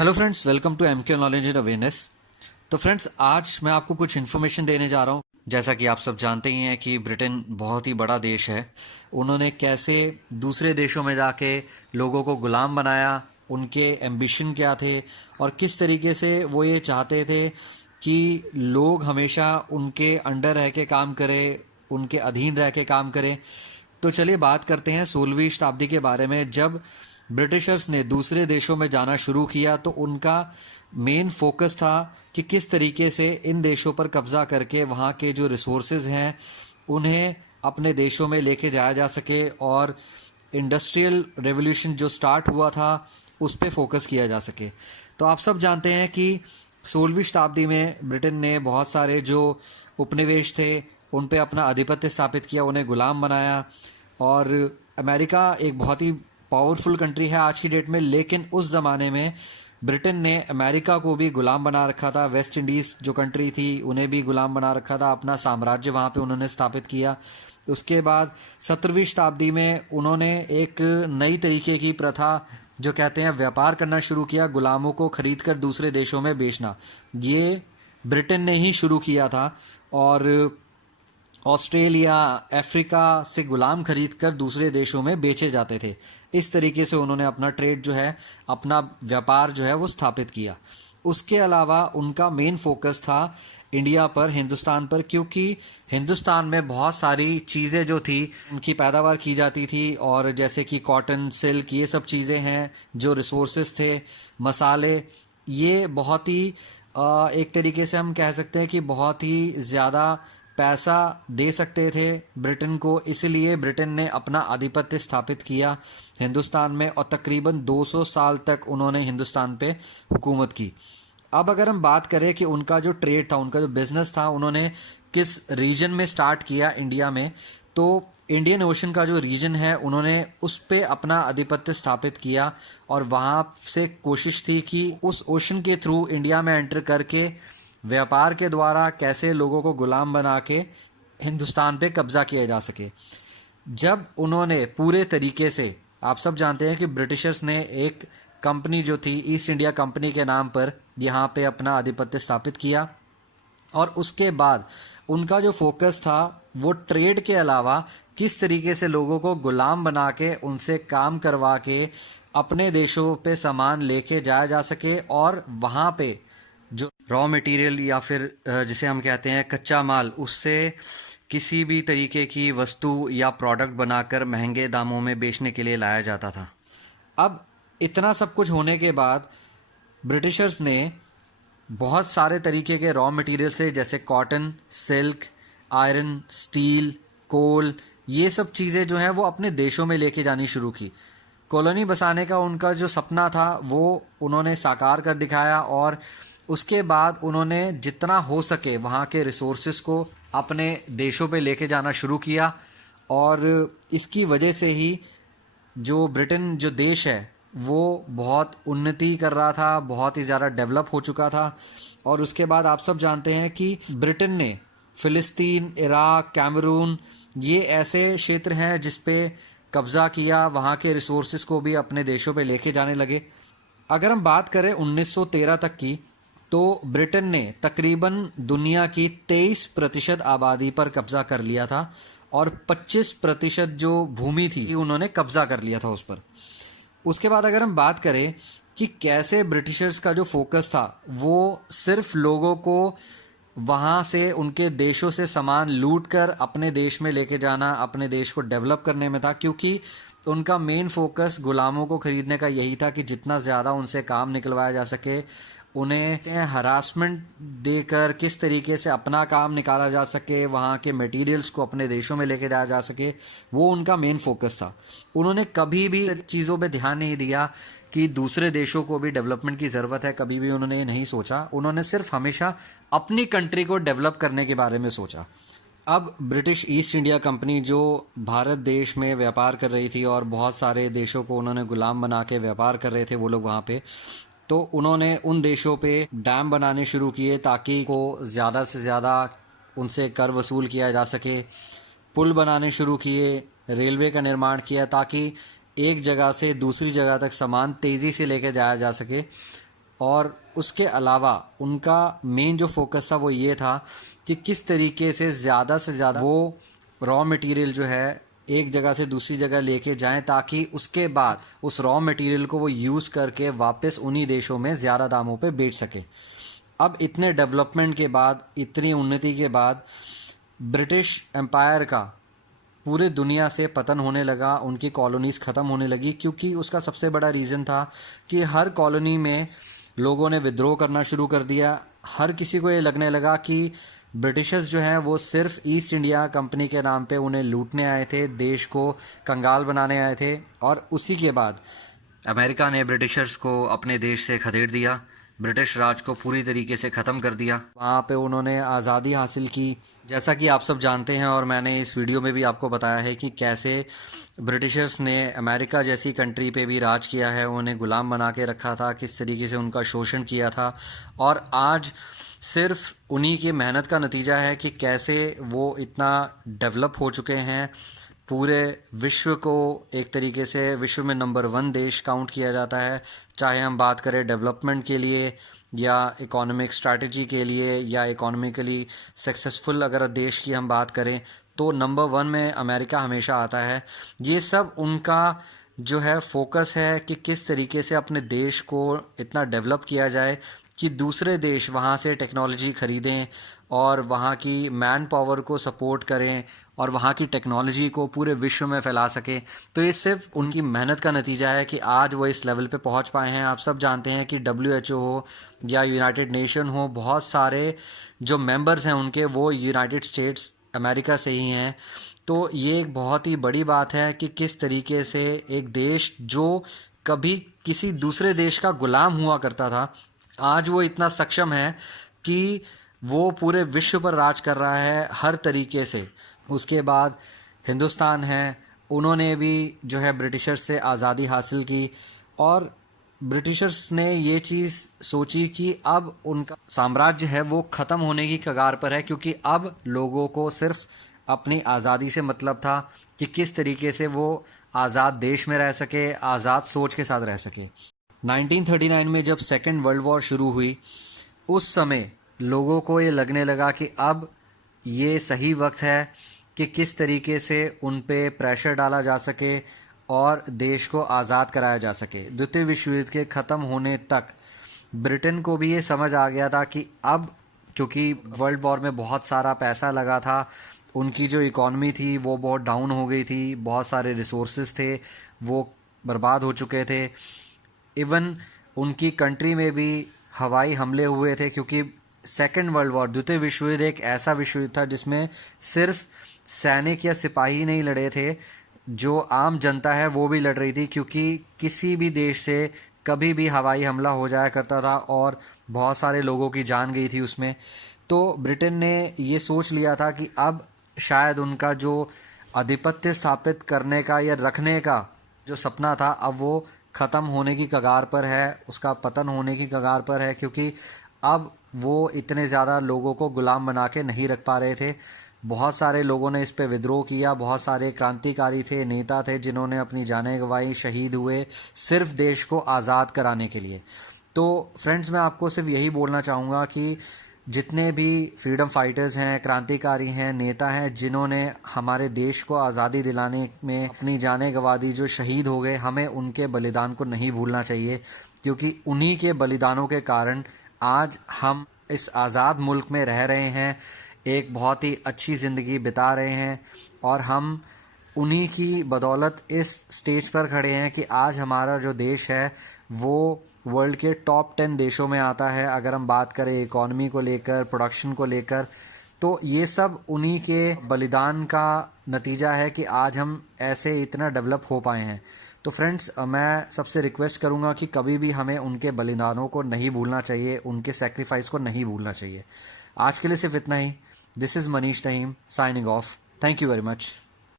Hello friends, welcome to MK knowledge and awareness. तो friends, आज मैं आपको कुछ इन्फॉर्मेशन देने जा रहा हूँ। जैसा कि आप सब जानते ही हैं कि ब्रिटेन बहुत ही बड़ा देश है। उन्होंने कैसे दूसरे देशों में जाके लोगों को गुलाम बनाया, उनके एम्बिशन क्या थे और किस तरीके से वो ये चाहते थे कि लोग हमेशा उनके अंडर रह के काम करें, उनके अधीन रह के काम करें। तो चलिए बात करते हैं 16वीं शताब्दी के बारे में। जब ब्रिटिशर्स ने दूसरे देशों में जाना शुरू किया तो उनका मेन फोकस था कि किस तरीके से इन देशों पर कब्जा करके वहाँ के जो रिसोर्सेज हैं उन्हें अपने देशों में लेके जाया जा सके और इंडस्ट्रियल रेवोल्यूशन जो स्टार्ट हुआ था उस पर फोकस किया जा सके। तो आप सब जानते हैं कि 16वीं शताब्दी में ब्रिटेन ने बहुत सारे जो उपनिवेश थे उन पे अपना आधिपत्य स्थापित किया, उन्हें गुलाम बनाया। और अमेरिका एक बहुत ही पावरफुल कंट्री है आज की डेट में, लेकिन उस ज़माने में ब्रिटेन ने अमेरिका को भी गुलाम बना रखा था। वेस्ट इंडीज़ जो कंट्री थी उन्हें भी गुलाम बना रखा था, अपना साम्राज्य वहाँ पे उन्होंने स्थापित किया। उसके बाद 17वीं शताब्दी में उन्होंने एक नई तरीके की प्रथा जो कहते हैं व्यापार करना शुरू किया, गुलामों को खरीद कर दूसरे देशों में बेचना। ये ब्रिटेन ने ही शुरू किया था और ऑस्ट्रेलिया, अफ्रीका से गुलाम खरीद कर दूसरे देशों में बेचे जाते थे। इस तरीके से उन्होंने अपना ट्रेड जो है, अपना व्यापार जो है वो स्थापित किया। उसके अलावा उनका मेन फोकस था इंडिया पर, हिंदुस्तान पर, क्योंकि हिंदुस्तान में बहुत सारी चीज़ें जो थी उनकी पैदावार की जाती थी। और जैसे कि कॉटन, सिल्क, ये सब चीज़ें हैं, जो रिसोर्सेज थे, मसाले, ये बहुत ही एक तरीके से हम कह सकते हैं कि बहुत ही ज़्यादा पैसा दे सकते थे ब्रिटेन को। इसलिए ब्रिटेन ने अपना आधिपत्य स्थापित किया हिंदुस्तान में और तकरीबन 200 साल तक उन्होंने हिंदुस्तान पे हुकूमत की। अब अगर हम बात करें कि उनका जो ट्रेड था, उनका जो बिजनेस था, उन्होंने किस रीजन में स्टार्ट किया इंडिया में, तो इंडियन ओशन का जो रीजन है उन्होंने उस पे अपना आधिपत्य स्थापित किया और वहाँ से कोशिश थी कि उस ओशन के थ्रू इंडिया में एंटर करके व्यापार के द्वारा कैसे लोगों को गुलाम बना के हिंदुस्तान पे कब्जा किया जा सके। जब उन्होंने पूरे तरीके से, आप सब जानते हैं कि ब्रिटिशर्स ने एक कंपनी जो थी ईस्ट इंडिया कंपनी के नाम पर यहाँ पे अपना आधिपत्य स्थापित किया और उसके बाद उनका जो फोकस था वो ट्रेड के अलावा किस तरीके से लोगों को गुलाम बना के उनसे काम करवा के अपने देशों पे सामान लेके जाया जा सके और वहाँ पे जो रॉ मटेरियल या फिर जिसे हम कहते हैं कच्चा माल, उससे किसी भी तरीके की वस्तु या प्रोडक्ट बनाकर महंगे दामों में बेचने के लिए लाया जाता था। अब इतना सब कुछ होने के बाद ब्रिटिशर्स ने बहुत सारे तरीके के रॉ मटेरियल से, जैसे कॉटन, सिल्क, आयरन, स्टील, कोल, ये सब चीज़ें जो हैं वो अपने देशों में लेके जानी शुरू की। कॉलोनी बसाने का उनका जो सपना था वो उन्होंने साकार कर दिखाया और उसके बाद उन्होंने जितना हो सके वहाँ के रिसोर्सेज को अपने देशों पे लेके जाना शुरू किया। और इसकी वजह से ही जो ब्रिटेन जो देश है वो बहुत उन्नति कर रहा था, बहुत ही ज़्यादा डेवलप हो चुका था। और उसके बाद आप सब जानते हैं कि ब्रिटेन ने फ़िलिस्तीन, इराक, कैमरून, ये ऐसे क्षेत्र हैं जिस पे कब्ज़ा किया, वहाँ के रिसोर्सेज को भी अपने देशों पे लेके जाने लगे। अगर हम बात करें 1913 तक की, तो ब्रिटेन ने तकरीबन दुनिया की 23% आबादी पर कब्जा कर लिया था और 25% जो भूमि थी उन्होंने कब्जा कर लिया था उस पर। उसके बाद अगर हम बात करें कि कैसे ब्रिटिशर्स का जो फोकस था वो सिर्फ लोगों को वहाँ से, उनके देशों से सामान लूट कर अपने देश में लेके जाना, अपने देश को डेवलप करने में था, क्योंकि उनका मेन फोकस गुलामों को खरीदने का यही था कि जितना ज़्यादा उनसे काम निकलवाया जा सके, उन्हें हरासमेंट देकर किस तरीके से अपना काम निकाला जा सके, वहाँ के मटेरियल्स को अपने देशों में लेके जाया जा सके, वो उनका मेन फोकस था। उन्होंने कभी भी चीज़ों पे ध्यान नहीं दिया कि दूसरे देशों को भी डेवलपमेंट की ज़रूरत है, कभी भी उन्होंने ये नहीं सोचा। उन्होंने सिर्फ हमेशा अपनी कंट्री को डेवलप करने के बारे में सोचा। अब ब्रिटिश ईस्ट इंडिया कंपनी जो भारत देश में व्यापार कर रही थी और बहुत सारे देशों को उन्होंने गुलाम बना के व्यापार कर रहे थे वो लोग वहाँ पे, तो उन्होंने उन देशों पे डैम बनाने शुरू किए ताकि को ज़्यादा से ज़्यादा उनसे कर वसूल किया जा सके। पुल बनाने शुरू किए, रेलवे का निर्माण किया ताकि एक जगह से दूसरी जगह तक सामान तेज़ी से लेकर जाया जा सके। और उसके अलावा उनका मेन जो फोकस था वो ये था कि किस तरीके से ज़्यादा वो रॉ मटेरियल जो है एक जगह से दूसरी जगह लेके जाएं, ताकि उसके बाद उस रॉ मटेरियल को वो यूज़ करके वापस उन्हीं देशों में ज़्यादा दामों पे बेच सके। अब इतने डेवलपमेंट के बाद, इतनी उन्नति के बाद ब्रिटिश एम्पायर का पूरे दुनिया से पतन होने लगा, उनकी कॉलोनीज ख़त्म होने लगी, क्योंकि उसका सबसे बड़ा रीज़न था कि हर कॉलोनी में लोगों ने विद्रोह करना शुरू कर दिया। हर किसी को ये लगने लगा कि ब्रिटिशर्स जो हैं वो सिर्फ ईस्ट इंडिया कंपनी के नाम पे उन्हें लूटने आए थे, देश को कंगाल बनाने आए थे। और उसी के बाद अमेरिका ने ब्रिटिशर्स को अपने देश से खदेड़ दिया, ब्रिटिश राज को पूरी तरीके से ख़त्म कर दिया। वहाँ पे उन्होंने आज़ादी हासिल की, जैसा कि आप सब जानते हैं, और मैंने इस वीडियो में भी आपको बताया है कि कैसे ब्रिटिशर्स ने अमेरिका जैसी कंट्री पे भी राज किया है, उन्हें गुलाम बना के रखा था, किस तरीके से उनका शोषण किया था। और आज सिर्फ उन्हीं की मेहनत का नतीजा है कि कैसे वो इतना डेवलप हो चुके हैं, पूरे विश्व को एक तरीके से विश्व में नंबर 1 देश काउंट किया जाता है। चाहे हम बात करें डेवलपमेंट के लिए या इकोनॉमिक स्ट्रैटेजी के लिए या इकोनॉमिकली सक्सेसफुल अगर देश की हम बात करें तो नंबर 1 में अमेरिका हमेशा आता है। ये सब उनका जो है फोकस है कि किस तरीके से अपने देश को इतना डेवलप किया जाए कि दूसरे देश वहाँ से टेक्नोलॉजी खरीदें और वहाँ की मैन पावर को सपोर्ट करें और वहाँ की टेक्नोलॉजी को पूरे विश्व में फैला सके। तो ये सिर्फ उनकी मेहनत का नतीजा है कि आज वो इस लेवल पे पहुँच पाए हैं। आप सब जानते हैं कि WHO हो या यूनाइटेड नेशन हो, बहुत सारे जो मेंबर्स हैं उनके वो यूनाइटेड स्टेट्स अमेरिका से ही हैं। तो ये एक बहुत ही बड़ी बात है कि किस तरीके से एक देश जो कभी किसी दूसरे देश का गुलाम हुआ करता था, आज वो इतना सक्षम है कि वो पूरे विश्व पर राज कर रहा है हर तरीके से। उसके बाद हिंदुस्तान है, उन्होंने भी जो है ब्रिटिशर्स से आज़ादी हासिल की और ब्रिटिशर्स ने ये चीज़ सोची कि अब उनका साम्राज्य है वो ख़त्म होने की कगार पर है, क्योंकि अब लोगों को सिर्फ अपनी आज़ादी से मतलब था कि किस तरीके से वो आज़ाद देश में रह सके, आज़ाद सोच के साथ रह सके। 1939 में जब सेकेंड वर्ल्ड वॉर शुरू हुई, उस समय लोगों को ये लगने लगा कि अब ये सही वक्त है कि किस तरीके से उन पे प्रेशर डाला जा सके और देश को आज़ाद कराया जा सके। द्वितीय विश्व युद्ध के ख़त्म होने तक ब्रिटेन को भी ये समझ आ गया था कि अब क्योंकि वर्ल्ड वॉर में बहुत सारा पैसा लगा था, उनकी जो इकॉनमी थी वो बहुत डाउन हो गई थी, बहुत सारे रिसोर्सेज थे वो बर्बाद हो चुके थे। इवन उनकी कंट्री में भी हवाई हमले हुए थे, क्योंकि सेकेंड वर्ल्ड वॉर, द्वितीय विश्व युद्ध एक ऐसा विश्व युद्ध था जिसमें सिर्फ सैनिक या सिपाही नहीं लड़े थे, जो आम जनता है वो भी लड़ रही थी, क्योंकि किसी भी देश से कभी भी हवाई हमला हो जाया करता था और बहुत सारे लोगों की जान गई थी उसमें। तो ब्रिटेन ने ये सोच लिया था कि अब शायद उनका जो आधिपत्य स्थापित करने का या रखने का जो सपना था, अब वो ख़त्म होने की कगार पर है, उसका पतन होने की कगार पर है, क्योंकि अब वो इतने ज़्यादा लोगों को गुलाम बना के नहीं रख पा रहे थे। बहुत सारे लोगों ने इस पे विद्रोह किया, बहुत सारे क्रांतिकारी थे, नेता थे जिन्होंने अपनी जानें गंवाई, शहीद हुए सिर्फ देश को आज़ाद कराने के लिए। तो फ्रेंड्स, मैं आपको सिर्फ यही बोलना चाहूँगा कि जितने भी फ्रीडम फाइटर्स हैं, क्रांतिकारी हैं, नेता हैं, जिन्होंने हमारे देश को आज़ादी दिलाने में अपनी जानें गंवा दी, जो शहीद हो गए, हमें उनके बलिदान को नहीं भूलना चाहिए, क्योंकि उन्हीं के बलिदानों के कारण आज हम इस आज़ाद मुल्क में रह रहे हैं, एक बहुत ही अच्छी ज़िंदगी बिता रहे हैं और हम उन्हीं की बदौलत इस स्टेज पर खड़े हैं कि आज हमारा जो देश है वो वर्ल्ड के टॉप 10 देशों में आता है। अगर हम बात करें इकॉनमी को लेकर, प्रोडक्शन को लेकर, तो ये सब उन्हीं के बलिदान का नतीजा है कि आज हम ऐसे इतना डेवलप हो पाए हैं। तो फ्रेंड्स, मैं सबसे रिक्वेस्ट करूंगा कि कभी भी हमें उनके बलिदानों को नहीं भूलना चाहिए, उनके सेक्रीफाइस को नहीं भूलना चाहिए। आज के लिए सिर्फ इतना ही। This is Manish Tahim signing off. Thank you very much.